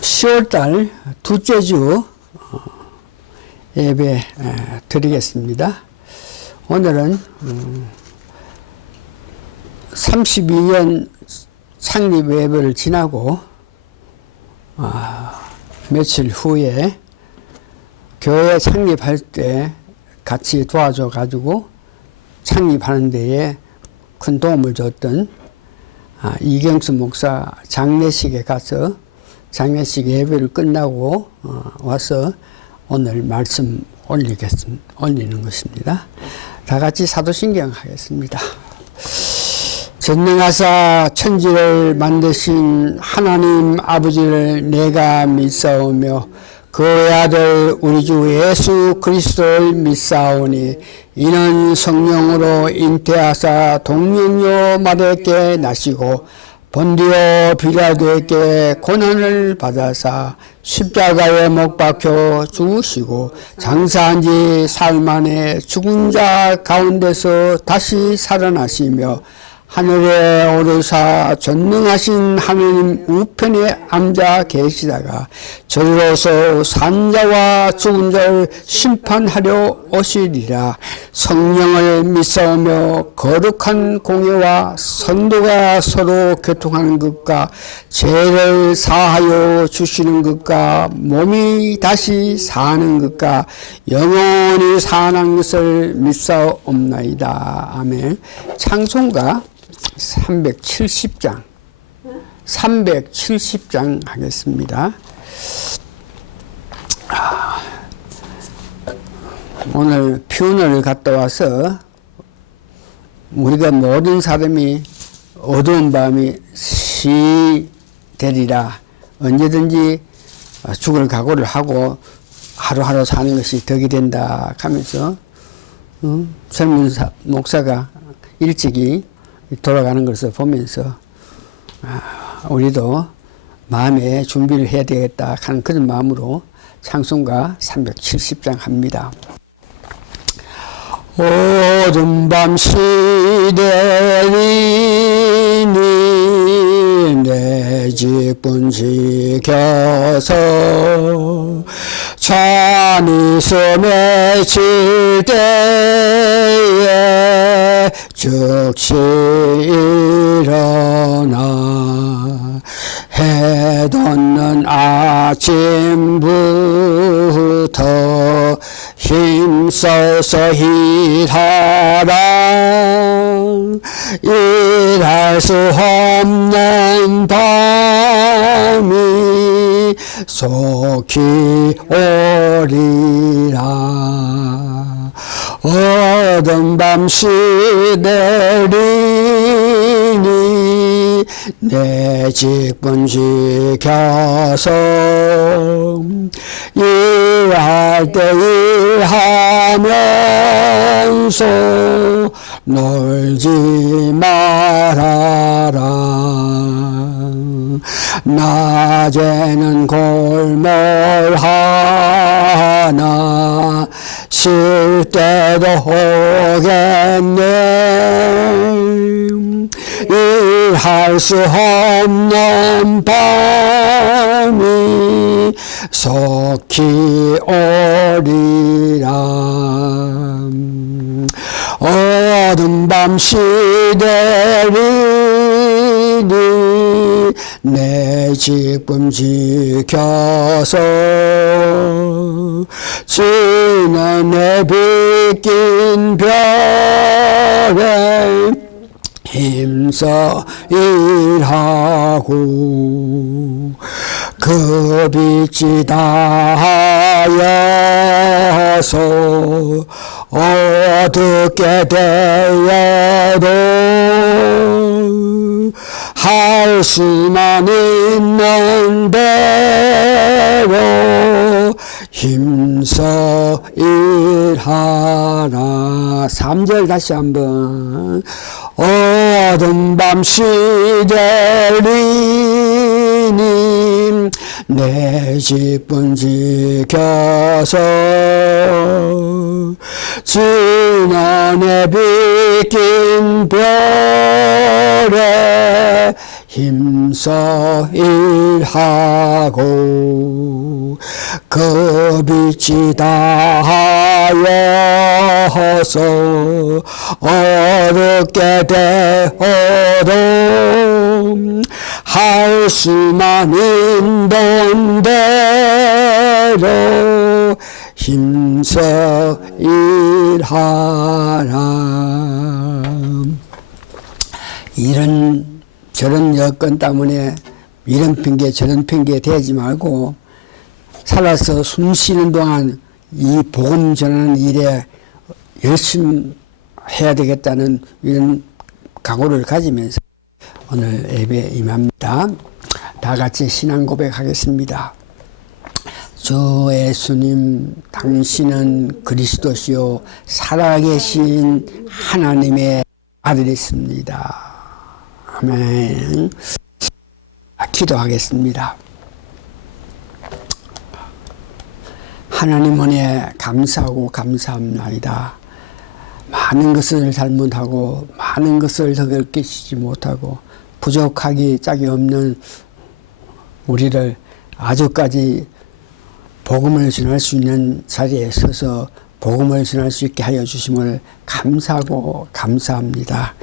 10월달 둘째 주 예배 드리겠습니다. 오늘은 32년 창립 예배를 지나고 며칠 후에 교회 창립할 때 같이 도와줘 가지고 창립하는 데에 큰 도움을 줬던 이경수 목사 장례식에 가서 장례식 예배를 끝나고 와서 오늘 말씀 올리는 것입니다. 다 같이 사도신경 하겠습니다. 전능하사 천지를 만드신 하나님 아버지를 내가 믿사오며 그 아들 우리 주 예수 그리스도를 믿사오니 이는 성령으로 잉태하사 동정녀 마리아께 나시고 본디오 빌라도에게 고난을 받아사 십자가에 못 박혀 죽으시고 장사한 지 사흘 만에 죽은 자 가운데서 다시 살아나시며 하늘에 오르사 전능하신 하느님 우편에 앉아 계시다가 저리로서 산자와 죽은 자를 심판하려 오시리라. 성령을 믿사오며 거룩한 공예와 선도가 서로 교통하는 것과 죄를 사하여 주시는 것과 몸이 다시 사는 것과 영원히 사는 것을 믿사옵나이다. 아멘. 찬송가 370장 하겠습니다. 오늘 피운을 갔다 와서 우리가 모든 사람이 어두운 밤이 되리라. 언제든지 죽을 각오를 하고 하루하루 사는 것이 덕이 된다 하면서 젊은 목사가 일찍이 돌아가는 것을 보면서 우리도 마음에 준비를 해야 되겠다 하는 그런 마음으로 찬송가 370장 합니다. 어두운 밤 시대니 내 직분 지켜서 찬이서 맺힐 때에 즉시 일어나 해 돋는 아침부터 힘써서 일하라. 일할 수 없는 밤이 속히 오리라. 어두운 밤 시내리니 내 직분 지켜서 일할 때 일하면서 놀지 말아라. 낮에는 골몰 하나 쉴 때도 오겠네. 일할 수 없는 밤이 속히 오리라. 어두운 밤 시대리니 내 직분 지켜서 지난해 비낀 별에 힘써 일하고 그 빛이 닿아서 어둡게 되어도 할 수만 있는 대로 힘써 일하라. 3절 다시 한번. 어두운 밤 시대리니 내 직분 지켜서 지난해 비낀 별에 힘써 일하고 그 빛이 다하여서 어렵게 되어도 할 수만 있는 대로 힘써 일하라. 이런 저런 여건 때문에 이런 핑계 저런 핑계 대지 말고 살아서 숨 쉬는 동안 이 복음 전하는 일에 열심히 해야 되겠다는 이런 각오를 가지면서 오늘 예배에 임합니다. 다 같이 신앙 고백하겠습니다. 주 예수님, 당신은 그리스도시요 살아계신 하나님의 아들이십니다. 아멘. 기도하겠습니다. 하나님 은혜 감사하고 감사합나이다. 많은 것을 잘못하고 많은 것을 더 깨치지 못하고 부족하기 짝이 없는 우리를 아주까지 복음을 전할 수 있는 자리에 서서 복음을 전할 수 있게 하여 주심을 감사하고 감사합니다.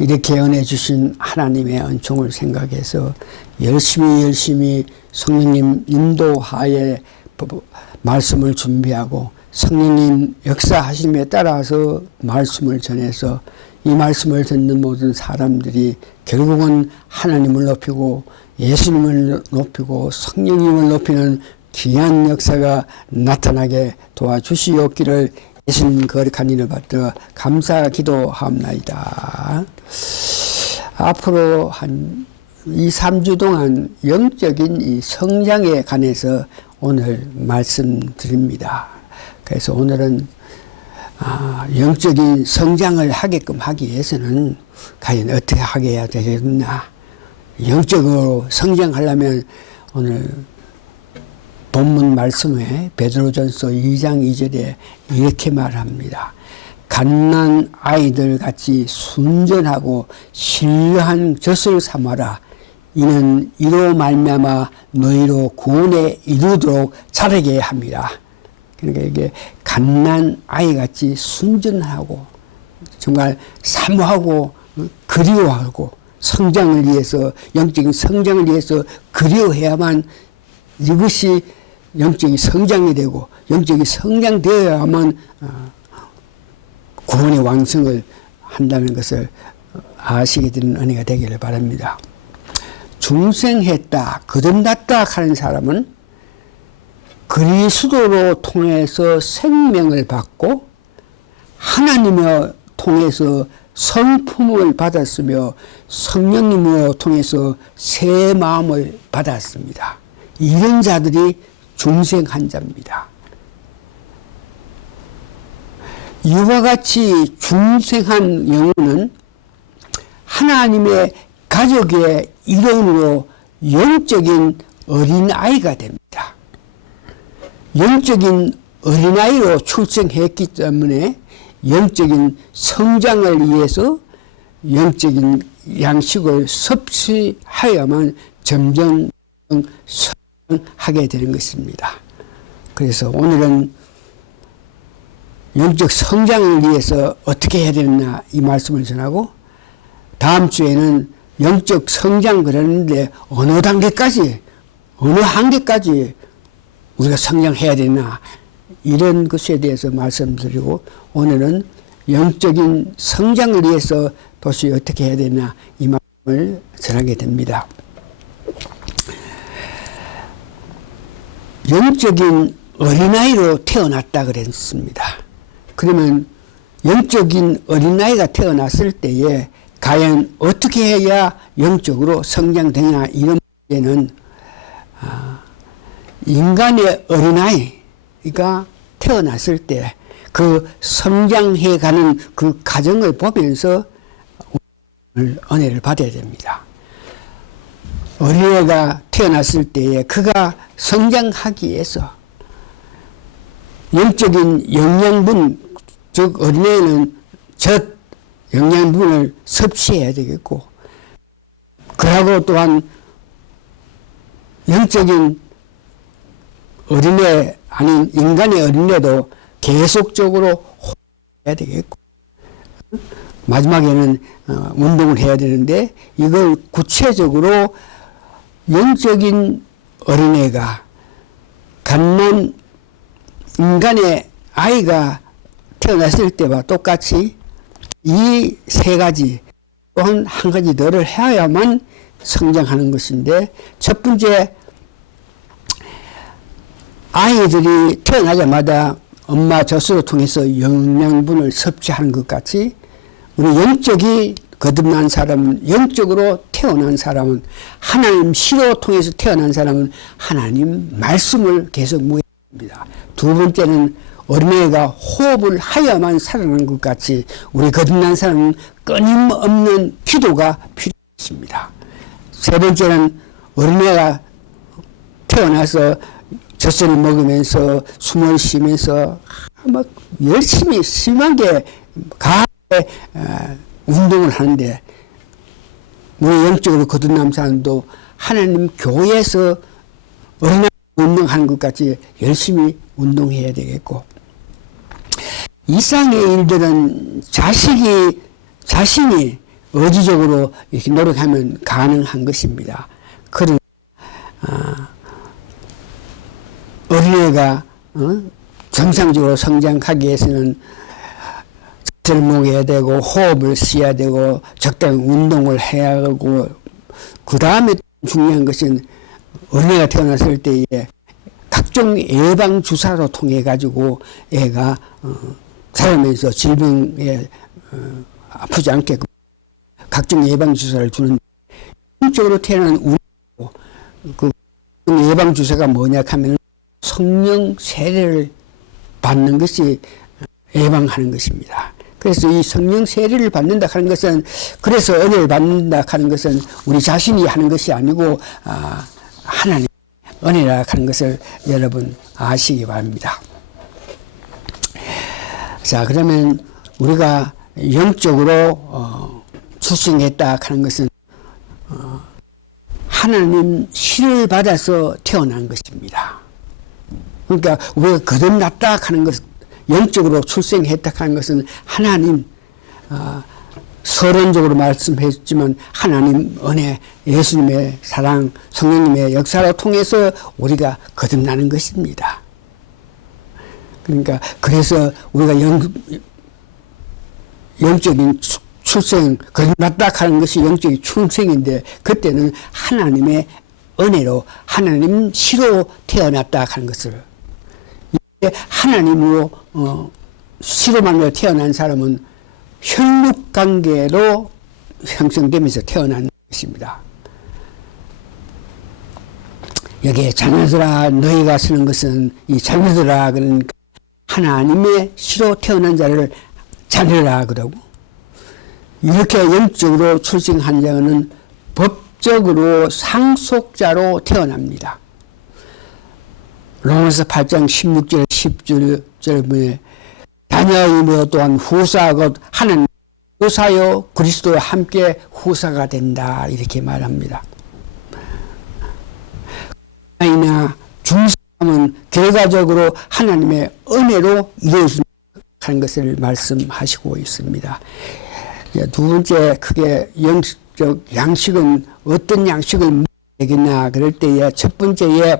이렇게 은혜 주신 하나님의 은총을 생각해서 열심히 성령님 인도하에 말씀을 준비하고 성령님 역사하심에 따라서 말씀을 전해서 이 말씀을 듣는 모든 사람들이 결국은 하나님을 높이고 예수님을 높이고 성령님을 높이는 귀한 역사가 나타나게 도와주시옵기를 예수님 거룩한 이름을 받들어 감사 기도하옵나이다. 앞으로 한 2, 3주 동안 영적인 이 성장에 관해서 오늘 말씀드립니다. 그래서 오늘은 영적인 성장을 하게끔 하기 위해서는 과연 어떻게 하게 해야 되겠나. 영적으로 성장하려면 오늘 본문 말씀에 베드로전서 2장 2절에 이렇게 말합니다. 갓난 아이들 같이 순전하고 신뢰한 젖을 삼아라. 이는 이로 말미암아 너희로 구원에 이르도록 자라게 합니다. 그러니까 이게 갓난 아이같이 순전하고 정말 사모하고 그리워하고 성장을 위해서 영적인 성장을 위해서 그리워해야만 이것이 영적인 성장이 되고 영적인 성장되어야만 구원의 왕성을 한다는 것을 아시게 되는 은혜가 되기를 바랍니다. 중생했다, 거듭났다 하는 사람은 그리스도로 통해서 생명을 받고 하나님을 통해서 성품을 받았으며 성령님으로 통해서 새 마음을 받았습니다. 이런 자들이 중생한 자입니다. 이와 같이 중생한 영혼은 하나님의 가족의 일원으로 영적인 어린아이가 됩니다. 영적인 어린아이로 출생했기 때문에 영적인 성장을 위해서 영적인 양식을 섭취하여야만 점점 성장하게 되는 것입니다. 그래서 오늘은 영적 성장을 위해서 어떻게 해야 되느냐 이 말씀을 전하고 다음 주에는 영적 성장 그러는데 어느 단계까지 어느 한계까지 우리가 성장해야 되나 이런 것에 대해서 말씀드리고 오늘은 영적인 성장을 위해서 도대체 어떻게 해야 되나 이 말씀을 전하게 됩니다. 영적인 어린아이로 태어났다 그랬습니다. 그러면 영적인 어린아이가 태어났을 때에 과연 어떻게 해야 영적으로 성장되냐 이런 문제는 인간의 어린아이가 태어났을 때 그 성장해가는 그 과정을 보면서 은혜를 받아야 됩니다. 어린애가 태어났을 때에 그가 성장하기 위해서 영적인 영양분, 즉 어린애는 젖 영양분을 섭취해야 되겠고 그러고 또한 영적인 어린애 아닌 인간의 어린애도 계속적으로 해야 되겠고 마지막에는 운동을 해야 되는데 이걸 구체적으로 영적인 어린애가 갓난 인간의 아이가 태어났을 때와 똑같이 이 세 가지 또한 한 가지 더를 해야만 성장하는 것인데 첫 번째 아이들이 태어나자마자 엄마 젖을 통해서 영양분을 섭취하는 것 같이 우리 영적이 거듭난 사람은 영적으로 태어난 사람은 하나님 시로 통해서 태어난 사람은 하나님 말씀을 계속 묵어야 합니다. 두 번째는 어린애가 호흡을 하여야만 살아나는 것 같이 우리 거듭난 사람은 끊임없는 기도가 필요합니다. 세 번째는 어린애가 태어나서 젖을 먹으면서 숨을 쉬면서 막 열심히 심하게 강하게 운동을 하는데 우리 영적으로 거듭난 사람도 하나님 교회에서 어린애 운동하는 것 같이 열심히 운동해야 되겠고 이상의 일들은 자신이 의지적으로 이렇게 노력하면 가능한 것입니다. 그러나 어린애가 정상적으로 성장하기 위해서는 젖을 먹여야 되고 호흡을 쉬어야 되고 적당히 운동을 해야 하고 그 다음에 중요한 것은 어린애가 태어났을 때에 각종 예방 주사로 통해 가지고 애가 자라면서 질병에 아프지 않게끔 각종 예방 주사를 주는 영적으로 태어난 우리고 그 예방 주사가 뭐냐 하면 성령 세례를 받는 것이 예방하는 것입니다. 그래서 이 성령 세례를 받는다 하는 것은 그래서 은혜를 받는다 하는 것은 우리 자신이 하는 것이 아니고 하나님 은혜라 하는 것을 여러분 아시기 바랍니다. 자, 그러면 우리가 영적으로 출생했다 하는 것은 하나님 시를 받아서 태어난 것입니다. 그러니까 우리가 거듭났다 하는 것, 영적으로 출생했다 하는 것은 하나님 서론적으로 말씀했지만 하나님 은혜, 예수님의 사랑, 성령님의 역사를 통해서 우리가 거듭나는 것입니다. 그러니까 그래서 우리가 영적인 출생, 거듭났다 하는 것이 영적인 출생인데 그때는 하나님의 은혜로 하나님 시로 태어났다 하는 것을 하나님으로 시로만으로 태어난 사람은 혈육관계로 형성되면서 태어난 것입니다. 여기에 자녀들아 너희가 쓰는 것은 이 자녀들아 그러니까 하나님의 시로 태어난 자를 자녀라 그러고 이렇게 영적으로 출생한 자는 법적으로 상속자로 태어납니다. 로마서 8장 16절 17절에 자녀이며 또한 후사 곧 하나님 후사요 그리스도와 함께 후사가 된다 이렇게 말합니다. 이나 중삼은 결과적으로 하나님의 은혜로 이루어진다는 것을 말씀하시고 있습니다. 두 번째 크게 영적 양식은 어떤 양식을 먹어야 되겠나 그럴 때에 첫 번째에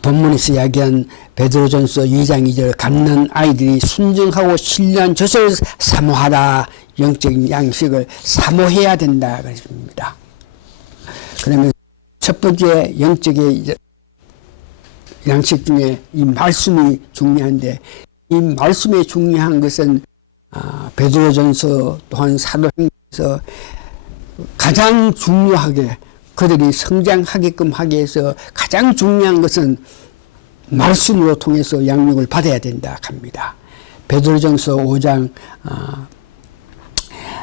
본문에서 이야기한 베드로전서 2장 2절 갓난 아이들이 순정하고 신령한 젖을 사모하라 영적인 양식을 사모해야 된다 그랬습니다. 그러면 첫 번째 영적의 양식 중에 이 말씀이 중요한데 이 말씀이 중요한 것은 베드로전서 또한 사도행전에서 가장 중요하게 그들이 성장하게끔 하기 위해서 가장 중요한 것은 말씀으로 통해서 양육을 받아야 된다 합니다. 베드로전서 5장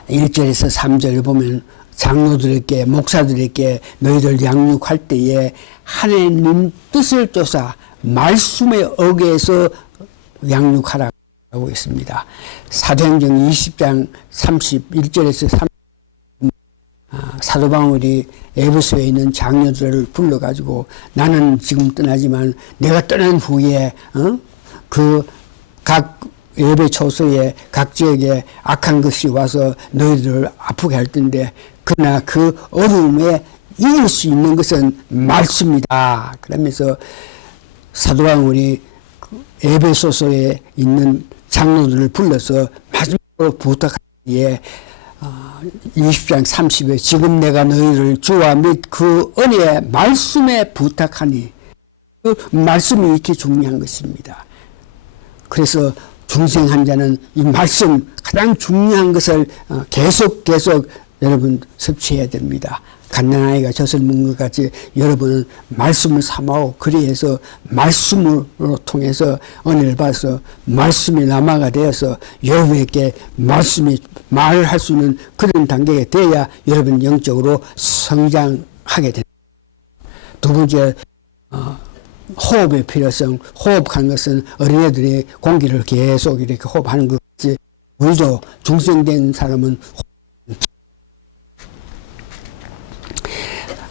1절에서 3절을 보면 장로들에게 목사들에게 너희들 양육할 때에 하나님 뜻을 쫓아 말씀에 어겨서 양육하라고 하고 있습니다. 사도행전 20장 31절에서 사도 바울이 에베소에 있는 장로들을 불러가지고 나는 지금 떠나지만 내가 떠난 후에 그 각 예배 초소에 각 지역에 악한 것이 와서 너희들을 아프게 할 텐데 그러나 그 어려움에 이길 수 있는 것은 말씀이다. 그러면서 사도 바울이 에베소서에 있는 장로들을 불러서 마지막으로 부탁하기에 20장 30에 지금 내가 너희를 주와 및 그 은혜의 말씀에 부탁하니 그 말씀이 이렇게 중요한 것입니다. 그래서 중생한 자는 이 말씀 가장 중요한 것을 계속 여러분 섭취해야 됩니다. 갓난아이가 젖을 먹는 것 같이 여러분은 말씀을 삼아오. 그리해서 말씀으로 통해서 은혜를 받아서 말씀이 남아가 되어서 여러분에게 말씀이 말을 할 수 있는 그런 단계가 되어야 여러분 영적으로 성장하게 됩니다. 두 번째 호흡의 필요성. 호흡하는 것은 어린애들이 공기를 계속 이렇게 호흡하는 것 같이 우리도 중생된 사람은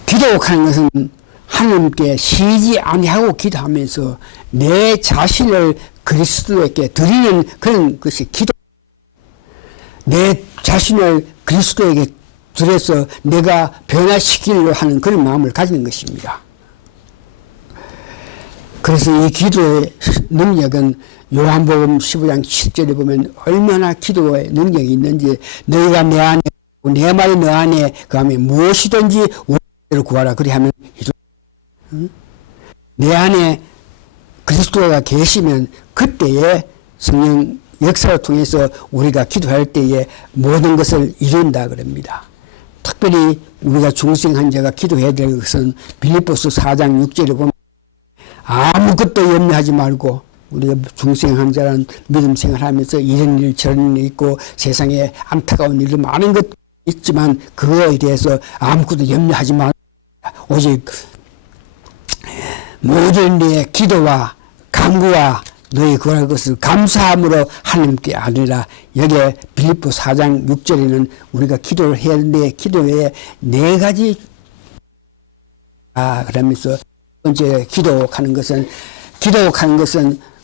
기도하는 것은 하나님께 쉬지 아니하고 기도하면서 내 자신을 그리스도에게 드리는 그런 것이 기도. 내 자신을 그리스도에게 드려서 내가 변화시키려고 하는 그런 마음을 가지는 것입니다. 그래서 이 기도의 능력은 요한복음 15장 7절에 보면 얼마나 기도의 능력이 있는지 너희가 내 안에 내 말이 너 안에 그하면 무엇이든지 원하는 구하라. 그리하면 내 안에 그리스도가 계시면 그때에 성령 역사를 통해서 우리가 기도할 때에 모든 것을 이룬다 그럽니다. 특별히 우리가 중생한 자가 기도해야 될 것은 빌립보서 4장 6절에 보면 아무것도 염려하지 말고 우리가 중생한 자는 믿음 생활하면서 이런 일 저런 일 있고 세상에 안타까운 일도 많은 것 있지만 그거에 대해서 아무것도 염려하지 말고 오직 모든 네 기도와 간구와 너희 구할 것을 감사함으로 하나님께 아뢰라. 여기에 빌립보 4장 6절에는 우리가 기도를 해야 하는데 기도에 네 가지 그러면서 번째 기도하는 것은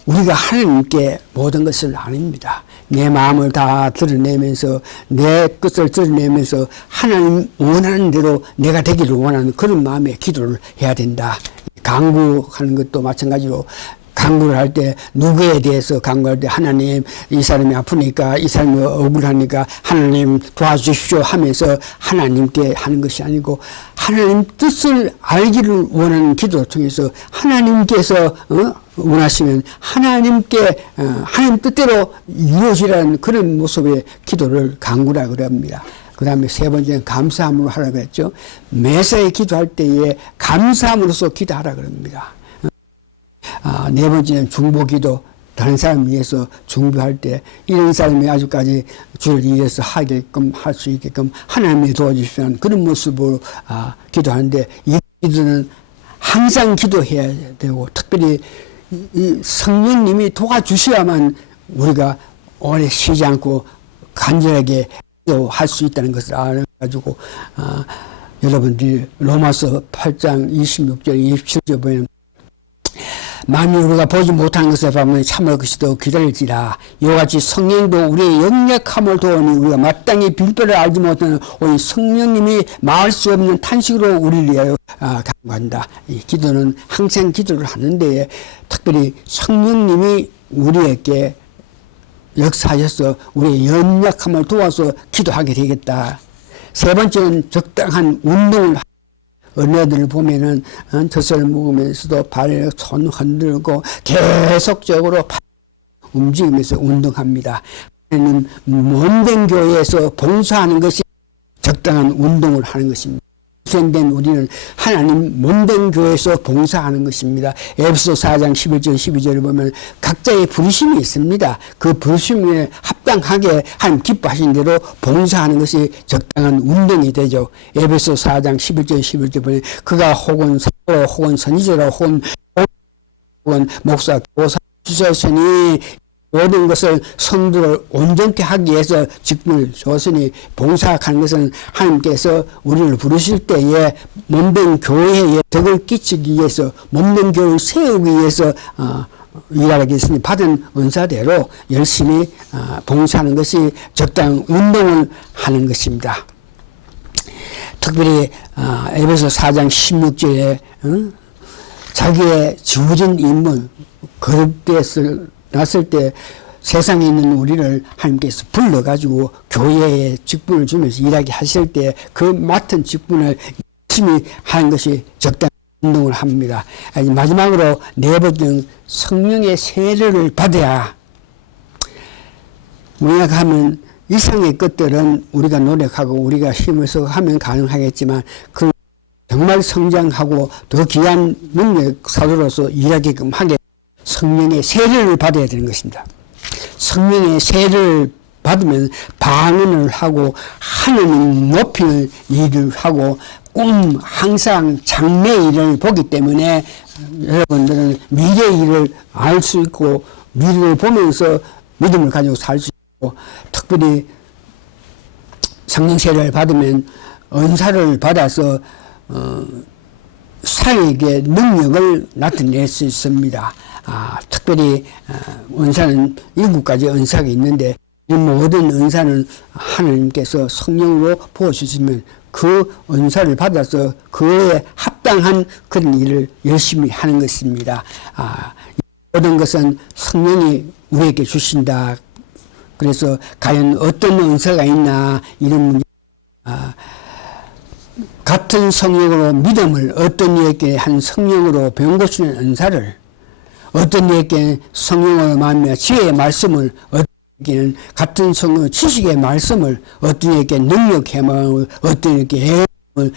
우리가 하나님께 모든 것을 아닙니다. 내 마음을 다 드러내면서 내 뜻을 드러내면서 하나님 원하는 대로 내가 되기를 원하는 그런 마음의 기도를 해야 된다. 간구하는 것도 마찬가지로 간구를 할 때 누구에 대해서 간구할 때 하나님 이 사람이 아프니까 이 사람이 억울하니까 하나님 도와주십시오 하면서 하나님께 하는 것이 아니고 하나님 뜻을 알기를 원하는 기도를 통해서 하나님께서 원하시면 하나님께 하나님 뜻대로 이루어지라는 그런 모습의 기도를 간구라 그럽니다. 그 다음에 세 번째는 감사함으로 하라고 했죠. 매사에 기도할 때에 감사함으로써 기도하라 그럽니다. 네 번째는 중보기도. 다른 사람을 위해서 중보할 때 이런 사람이 아직까지 주를 위해서 하게끔 할 수 있게끔 하나님이 도와주시는 그런 모습으로 기도하는데 이 기도는 항상 기도해야 되고 특별히 이 성령님이 도와주셔야만 우리가 오래 쉬지 않고 간절하게 기도할 수 있다는 것을 알아가지고 여러분들이 로마서 8장 26절 27절 보면 만일 우리가 보지 못하는 것을 보면 참을 것이도 기다릴지라. 이와 같이 성령도 우리의 역력함을 도우니 우리가 마땅히 빌별을 알지 못하는 오직 성령님이 말할 수 없는 탄식으로 우리를 위하여 간구한다. 이 기도는 항상 기도를 하는데 특별히 성령님이 우리에게 역사하셔서 우리의 연약함을 도와서 기도하게 되겠다. 세 번째는 적당한 운동을 어린애들을 보면은 젖을 먹으면서도 발, 손 흔들고 계속적으로 움직이면서 운동합니다. 몸된 교회에서 봉사하는 것이 적당한 운동을 하는 것입니다. 생된 우리는 하나님 몸된 교회에서 봉사하는 것입니다. 에베소 4장 11절 12절을 보면 각자의 부르심이 있습니다. 그 부르심에 합당하게 하나님 기뻐하신 대로 봉사하는 것이 적당한 운동이 되죠. 에베소 4장 11절 11절 보면 그가 혹은 사도 혹은 선지자라 혹은 목사 교사 주셨으니 모든 것을 성도를 온전케 하기 위해서 직분을 줬으니 봉사하는 것은 하나님께서 우리를 부르실 때에 몸된 교회에 덕을 끼치기 위해서 몸된 교회를 세우기 위해서 일하겠으니 받은 은사대로 열심히 봉사하는 것이 적당한 운동을 하는 것입니다. 특별히 에베소 4장 16절에 자기의 주어진 임무 거듭되었을 났을 때 세상에 있는 우리를 하나님께서 불러가지고 교회에 직분을 주면서 일하게 하실 때 그 맡은 직분을 열심히 하는 것이 적당한 운동을 합니다. 마지막으로 네 번째는 성령의 세례를 받아야, 뭐냐 하면 이상의 것들은 우리가 노력하고 우리가 힘을 써서 하면 가능하겠지만 그 정말 성장하고 더 귀한 능력 사도로서 일하게끔 하게 성령의 세례를 받아야 되는 것입니다. 성령의 세례를 받으면 방언을 하고 하나님 높이는 일을 하고 항상 장래 일을 보기 때문에 여러분들은 미래 일을 알 수 있고 미래를 보면서 믿음을 가지고 살 수 있고, 특별히 성령 세례를 받으면 은사를 받아서 사역의 능력을 나타낼 수 있습니다. 특별히 은사는 7가지 은사가 있는데 이 모든 은사는 하나님께서 성령으로 부어주시면 그 은사를 받아서 그에 합당한 그런 일을 열심히 하는 것입니다. 모든 것은 성령이 우리에게 주신다. 그래서 과연 어떤 은사가 있나 이런 문제, 같은 성령으로 믿음을 어떤 이에게 한 성령으로 배운 것이는 은사를, 어떤 이에게 성령으로 말하며 지혜의 말씀을, 어떤 이에게는 같은 성령 지식의 말씀을, 어떤 이에게 능력 해망을, 어떤 이에게 애을, 어떤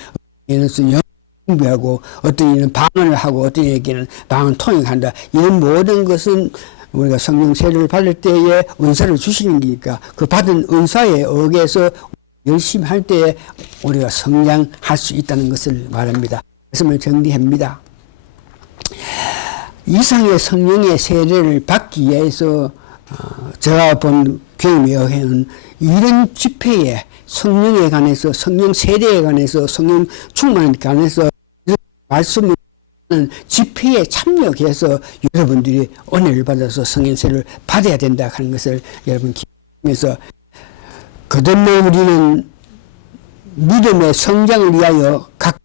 이에게는 영비하고, 어떤 이에게는 방언을 하고, 어떤 이에게는 방언 통역한다. 이런 모든 것은 우리가 성령 세례를 받을 때에 은사를 주시는 거니까 그 받은 은사에 의해서 열심히 할 때에 우리가 성장할 수 있다는 것을 말합니다. 말씀을 정리합니다. 이상의 성령의 세례를 받기 위해서 제가 본 경험에 의하면 이런 집회에 성령에 관해서, 성령 세례에 관해서, 성령 충만에 관해서 말씀을 집회에 참여해서 여러분들이 은혜를 받아서 성령 세례를 받아야 된다 하는 것을 여러분 기억하면서, 거듭난 우리는 믿음의 성장을 위하여 각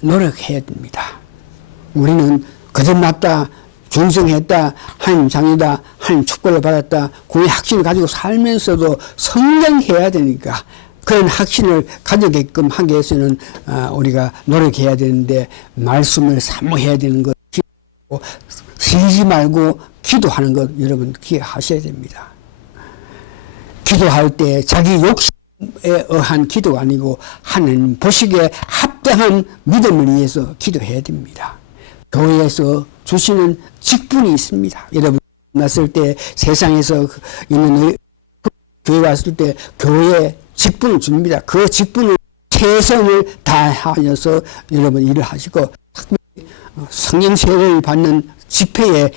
노력해야 됩니다. 우리는 거듭났다, 중생했다, 하나님 자녀다, 하나님 축복을 받았다, 구원의 확신을 가지고 살면서도 성장해야 되니까 그런 확신을 가져게끔 하기 위해서는 우리가 노력해야 되는데 말씀을 사모해야 되는 것, 쉬지 말고 기도하는 것 여러분 기억하셔야 됩니다. 기도할 때 자기 욕심에 의한 기도가 아니고 하나님 보시기에 합당한 믿음을 위해서 기도해야 됩니다. 교회에서 주시는 직분이 있습니다. 여러분 만났을 때 세상에서 있는 교회 왔을 때 교회에 직분을 줍니다. 그 직분을 최선을 다하여서 여러분 일을 하시고 성령 세례를 받는 집회에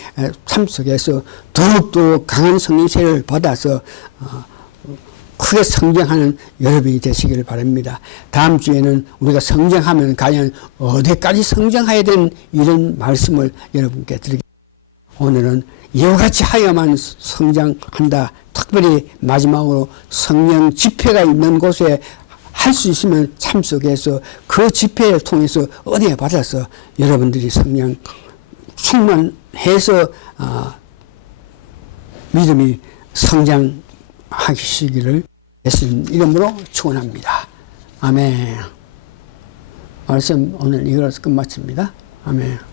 참석해서 더욱더 강한 성령 세례를 받아서 크게 성장하는 여러분이 되시기를 바랍니다. 다음 주에는 우리가 성장하면 과연 어디까지 성장해야 되는 이런 말씀을 여러분께 드리겠습니다. 오늘은 이와 같이 하여만 성장한다. 특별히 마지막으로 성령 집회가 있는 곳에 할 수 있으면 참석해서 그 집회를 통해서 은혜 받아서 여러분들이 성령 충만해서 믿음이 성장하시기를 예수님 이름으로 축원합니다. 아멘. 말씀 오늘 이거로서 끝마칩니다. 아멘.